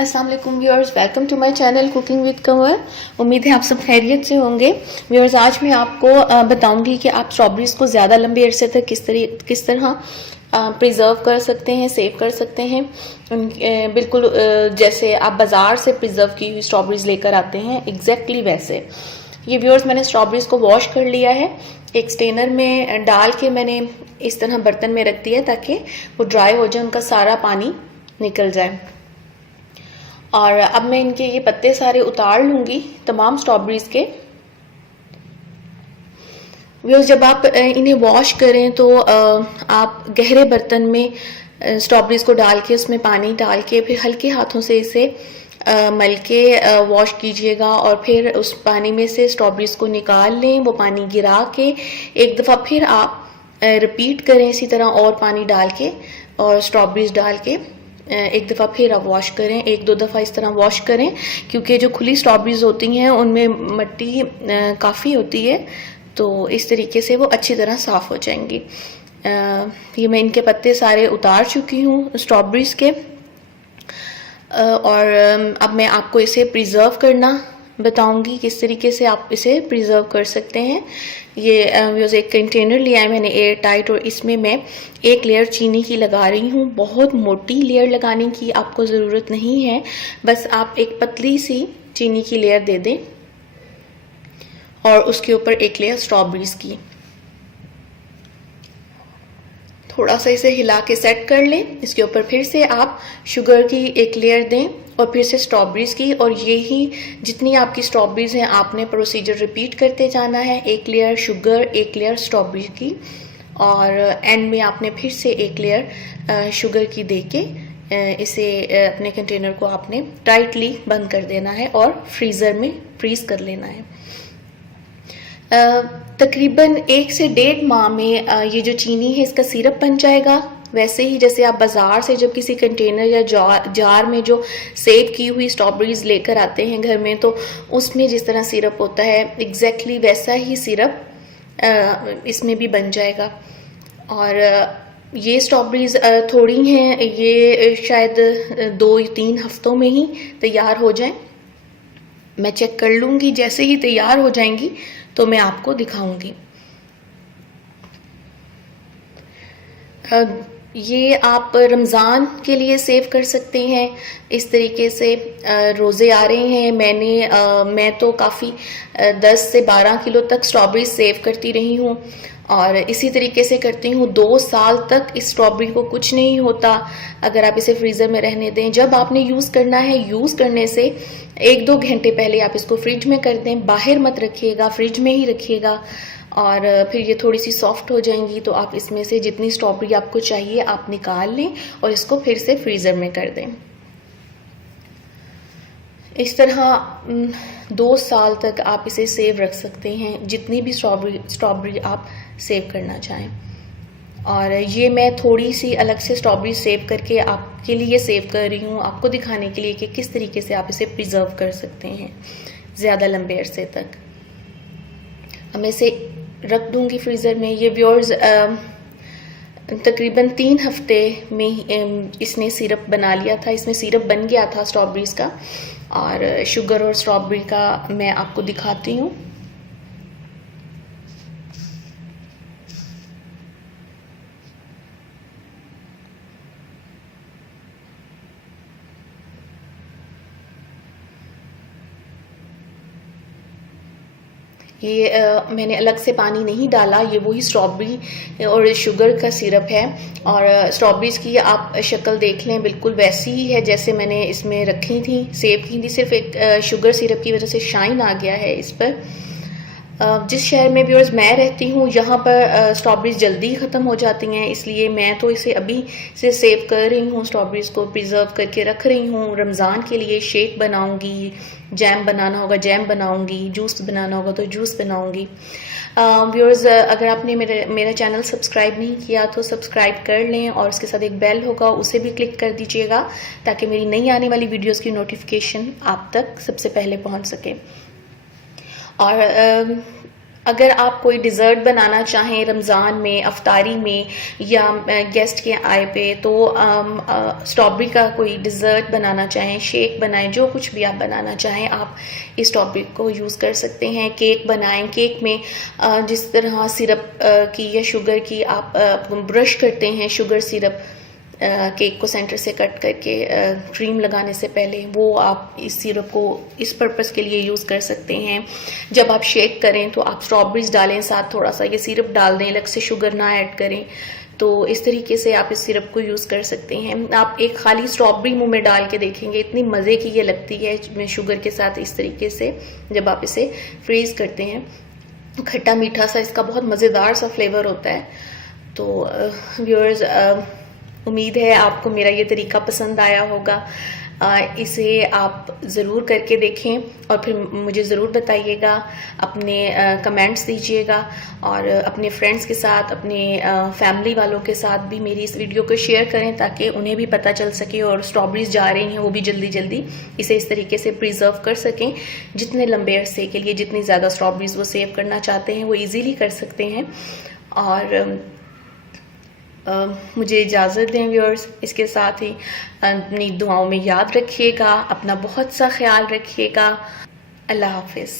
अस्सलाम वालेकुम viewers, welcome to my channel cooking with Kanwar. उम्मीद है आप सब खैरियत से होंगे। व्यूअर्स, आज मैं आपको बताऊंगी कि आप स्ट्रॉबेरीज को ज़्यादा लंबे अरसे तक किस तरह प्रिजर्व कर सकते हैं, सेव कर सकते हैं। बिल्कुल जैसे आप बाज़ार से प्रिजर्व की हुई स्ट्रॉबेरीज लेकर आते हैं, एग्जैक्टली वैसे। ये व्यूअर्स, मैंने स्ट्रॉबेरीज को वॉश कर लिया है, एक स्टेनर में डाल के मैंने इस तरह बर्तन में रख दिया ताकि वो ड्राई हो जाए, उनका सारा पानी निकल जाए। और अब मैं इनके ये पत्ते सारे उतार लूँगी, तमाम स्ट्रॉबेरीज के। व्यूअर्स, जब आप इन्हें वॉश करें तो आप गहरे बर्तन में स्ट्रॉबेरीज को डाल के उसमें पानी डाल के फिर हल्के हाथों से इसे मल के वॉश कीजिएगा और फिर उस पानी में से स्ट्रॉबेरीज को निकाल लें। वो पानी गिरा के एक दफ़ा फिर आप रिपीट करें इसी तरह, और पानी डाल के और स्ट्रॉबेरीज डाल के एक दफ़ा फिर आप वॉश करें, एक दो दफ़ा इस तरह वॉश करें, क्योंकि जो खुली स्ट्रॉबेरीज होती हैं उनमें मिट्टी काफ़ी होती है, तो इस तरीके से वो अच्छी तरह साफ़ हो जाएंगी। ये मैं इनके पत्ते सारे उतार चुकी हूँ स्ट्रॉबेरीज के। और अब मैं आपको इसे प्रिजर्व करना बताऊंगी, किस तरीके से आप इसे प्रिजर्व कर सकते हैं। ये एक कंटेनर लिया है मैंने एयर टाइट, और इसमें मैं एक लेयर चीनी की लगा रही हूँ। बहुत मोटी लेयर लगाने की आपको ज़रूरत नहीं है, बस आप एक पतली सी चीनी की लेयर दे दें और उसके ऊपर एक लेयर स्ट्रॉबेरीज की। थोड़ा सा इसे हिला के सेट कर लें। इसके ऊपर फिर से आप शुगर की एक लेयर दें और फिर से स्ट्रॉबेरीज की, और यही जितनी आपकी स्ट्रॉबेरीज हैं आपने प्रोसीजर रिपीट करते जाना है। एक लेयर शुगर, एक लेयर स्ट्रॉबेरी की, और एंड में आपने फिर से एक लेयर शुगर की देके इसे अपने कंटेनर को आपने टाइटली बंद कर देना है और फ्रीज़र में फ्रीज़ कर लेना है। तकरीबन 1 से 1.5 माह में ये जो चीनी है इसका सिरप बन जाएगा। वैसे ही जैसे आप बाज़ार से जब किसी कंटेनर या जार में जो सेव की हुई स्ट्रॉबेरीज लेकर आते हैं घर में, तो उसमें जिस तरह सिरप होता है एग्जैक्टली वैसा ही सिरप इसमें भी बन जाएगा। और ये स्ट्रॉबेरीज थोड़ी हैं, ये शायद 2-3 हफ्तों में ही तैयार हो जाएं। मैं चेक कर लूँगी, जैसे ही तैयार हो जाएंगी तो मैं आपको दिखाऊंगी। ये आप रमज़ान के लिए सेव कर सकते हैं इस तरीके से। रोज़े आ रहे हैं, मैं तो काफ़ी 10 से 12 किलो तक स्ट्रॉबेरी सेव करती रही हूँ, और इसी तरीके से करती हूँ 2 साल तक। इस स्ट्रॉबेरी को कुछ नहीं होता अगर आप इसे फ्रीज़र में रहने दें। जब आपने यूज़ करना है, यूज़ करने से 1-2 घंटे पहले आप इसको फ्रिज में कर दें। बाहर मत रखिएगा, फ्रिज में ही रखिएगा, और फिर ये थोड़ी सी सॉफ्ट हो जाएंगी तो आप इसमें से जितनी स्ट्रॉबेरी आपको चाहिए आप निकाल लें और इसको फिर से फ्रीज़र में कर दें। इस तरह 2 साल तक आप इसे सेव रख सकते हैं, जितनी भी स्ट्रॉबेरी आप सेव करना चाहें। और ये मैं थोड़ी सी अलग से स्ट्रॉबेरी सेव करके आपके लिए सेव कर रही हूँ, आपको दिखाने के लिए कि किस तरीके से आप इसे प्रिजर्व कर सकते हैं ज़्यादा लंबे अरसे तक। अब मैं इसे रख दूँगी फ्रीज़र में। ये व्यूअर्स तकरीबन 3 हफ्ते में इसने सिरप बना लिया था, इसमें सिरप बन गया था स्ट्रॉबेरीज़ का। और शुगर और स्ट्रॉबेरी का मैं आपको दिखाती हूँ। ये मैंने अलग से पानी नहीं डाला, ये वही स्ट्रॉबेरी और शुगर का सिरप है। और स्ट्रॉबेरीज की आप शक्ल देख लें, बिल्कुल वैसी ही है जैसे मैंने इसमें रखी थी, सेव की थी। सिर्फ एक शुगर सिरप की वजह से शाइन आ गया है इस पर। जिस शहर में व्यूअर्स मैं रहती हूँ यहाँ पर स्ट्रॉबेरीज जल्दी ख़त्म हो जाती हैं, इसलिए मैं तो इसे अभी से सेव कर रही हूँ, स्ट्रॉबेरीज को प्रिजर्व करके रख रही हूँ। रमज़ान के लिए शेक बनाऊँगी, जैम बनाना होगा जैम बनाऊँगी, जूस बनाना होगा तो जूस बनाऊँगी। व्यूअर्स, अगर आपने मेरा चैनल सब्सक्राइब नहीं किया तो सब्सक्राइब कर लें, और उसके साथ एक बेल होगा उसे भी क्लिक कर दीजिएगा ताकि मेरी नई आने वाली वीडियोज़ की नोटिफिकेशन आप तक सबसे पहले पहुँच सके। और अगर आप कोई डिज़र्ट बनाना चाहें रमज़ान में, अफ्तारी में या गेस्ट के आए पे, तो स्ट्रॉबेरी का कोई डिज़र्ट बनाना चाहें, शेक बनाएं, जो कुछ भी आप बनाना चाहें आप इस स्ट्रॉबेरी को यूज़ कर सकते हैं। केक बनाएं, केक में जिस तरह सिरप की या शुगर की आप ब्रश करते हैं, शुगर सिरप केक को सेंटर से कट करके क्रीम लगाने से पहले, वो आप इस सिरप को इस पर्पस के लिए यूज़ कर सकते हैं। जब आप शेक करें तो आप स्ट्रॉबेरीज डालें, साथ थोड़ा सा ये सिरप डाल दें, अलग से शुगर ना ऐड करें। तो इस तरीके से आप इस सिरप को यूज़ कर सकते हैं। आप एक खाली स्ट्रॉबेरी मुंह में डाल के देखेंगे, इतनी मज़े की ये लगती है शुगर के साथ। इस तरीके से जब आप इसे फ्रीज़ करते हैं, खट्टा मीठा सा इसका बहुत मज़ेदार सा फ्लेवर होता है। तो व्यूअर्स, उम्मीद है आपको मेरा ये तरीका पसंद आया होगा। इसे आप ज़रूर करके देखें और फिर मुझे ज़रूर बताइएगा, अपने कमेंट्स दीजिएगा और अपने फ्रेंड्स के साथ, अपने फैमिली वालों के साथ भी मेरी इस वीडियो को शेयर करें ताकि उन्हें भी पता चल सके और स्ट्रॉबेरीज जा रही हैं वो भी जल्दी जल्दी इसे इस तरीके से प्रिजर्व कर सकें। जितने लंबे अरसे के लिए जितनी ज़्यादा स्ट्रॉबेरीज वो सेव करना चाहते हैं वो ईज़िली कर सकते हैं। और मुझे इजाज़त दें व्यूअर्स, इसके साथ ही अपनी दुआओं में याद रखिएगा, अपना बहुत सा ख्याल रखिएगा। अल्लाह हाफिज़।